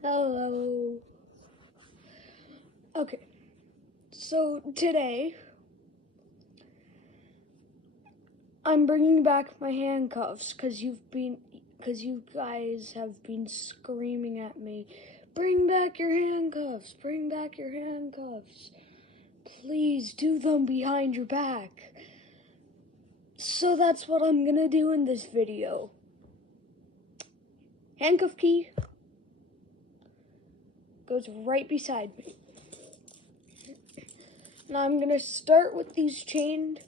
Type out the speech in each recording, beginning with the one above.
Hello. Okay, so today I'm bringing back my handcuffs because you guys have been screaming at me, bring back your handcuffs, bring back your handcuffs. Please do them behind your back. So that's what I'm gonna do in this video. Handcuff key goes right beside me. Now I'm gonna start with these chained,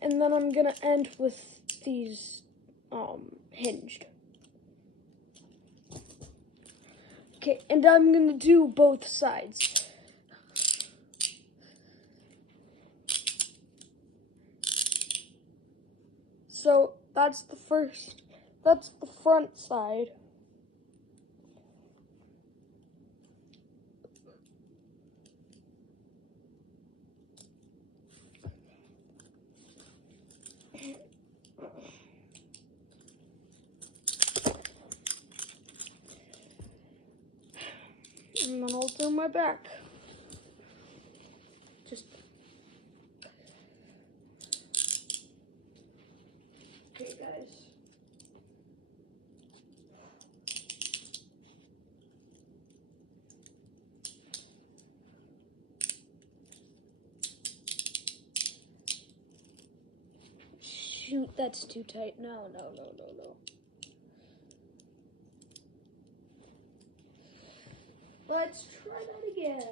and then I'm gonna end with these hinged. Okay, and I'm gonna do both sides. So that's the front side. And then I'll do my back. Okay, guys. Shoot, that's too tight. No. Let's try that again.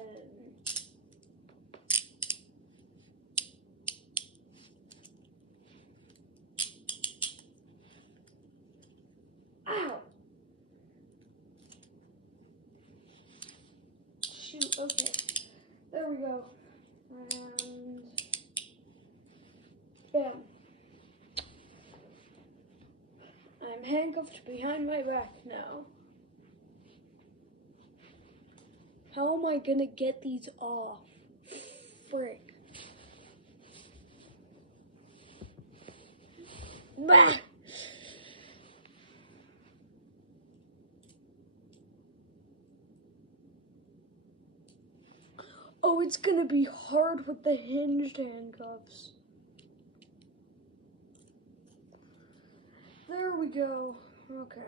Ow! Shoot, okay. There we go. And bam. I'm handcuffed behind my back now. How am I gonna get these off? Frick. Bah! Oh, it's gonna be hard with the hinged handcuffs. There we go. Okay.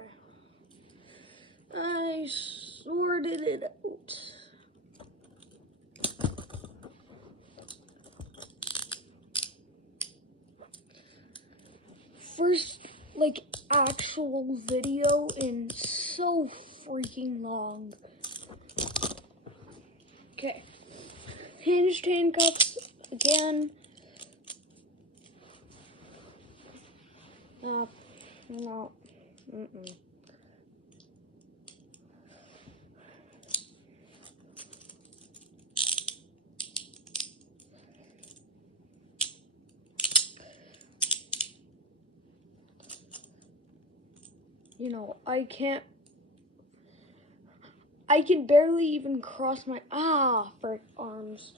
I sorted it out. First, actual video in so freaking long. Okay. Hinged handcuffs again. No. I can barely even cross my frick arms.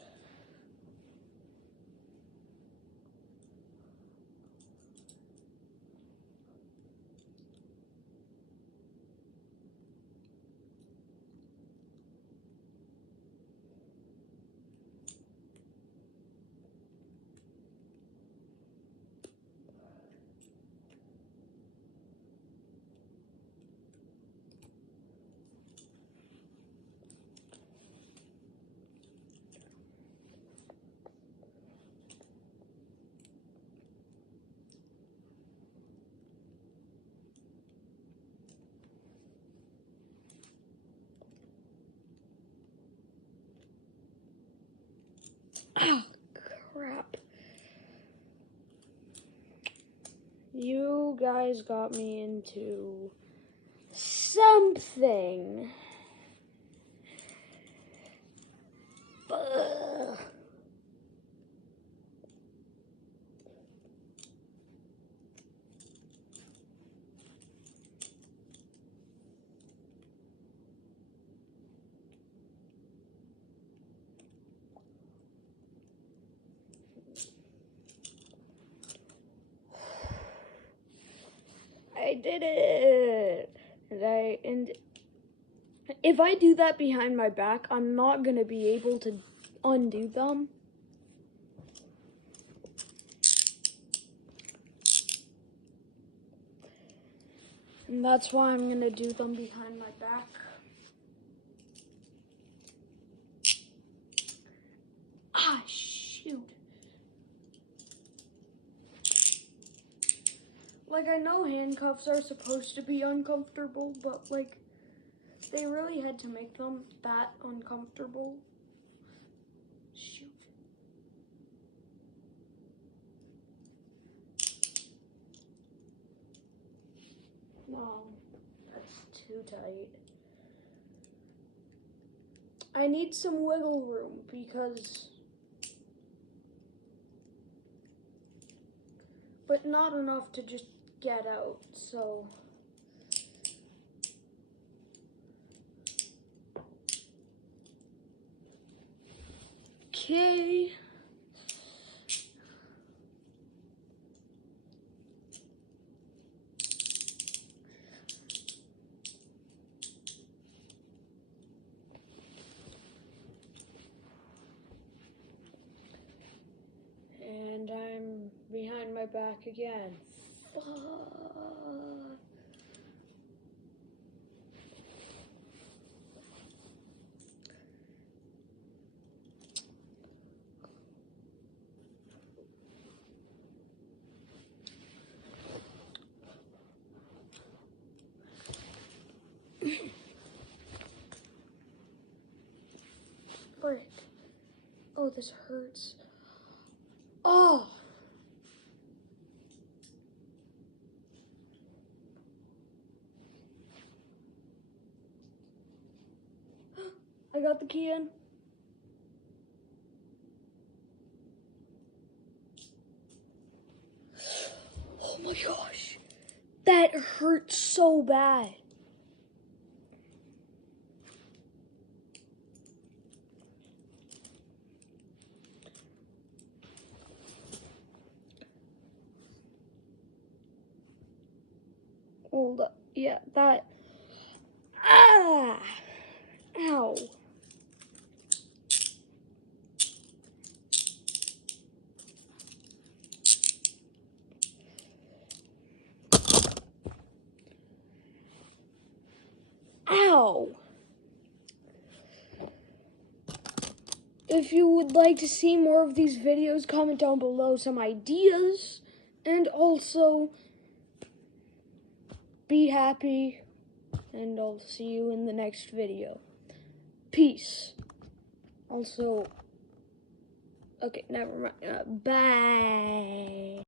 Oh, crap. You guys got me into something. Ugh. I did it! And If I do that behind my back, I'm not going to be able to undo them. And that's why I'm going to do them behind my back. Ah, shoot. Like, I know handcuffs are supposed to be uncomfortable, but, like, they really had to make them that uncomfortable. Shoot. No, that's too tight. I need some wiggle room because... But not enough to just get out, so... Okay. And I'm behind my back again. Fuck. Frick. Oh, this hurts. Oh! I got the key in. Oh my gosh. That hurts so bad. Hold up. Yeah, that. Ah! Ow. Ow. If you would like to see more of these videos, comment down below some ideas. And also, be happy. And I'll see you in the next video. Peace. Also, okay, never mind. Bye.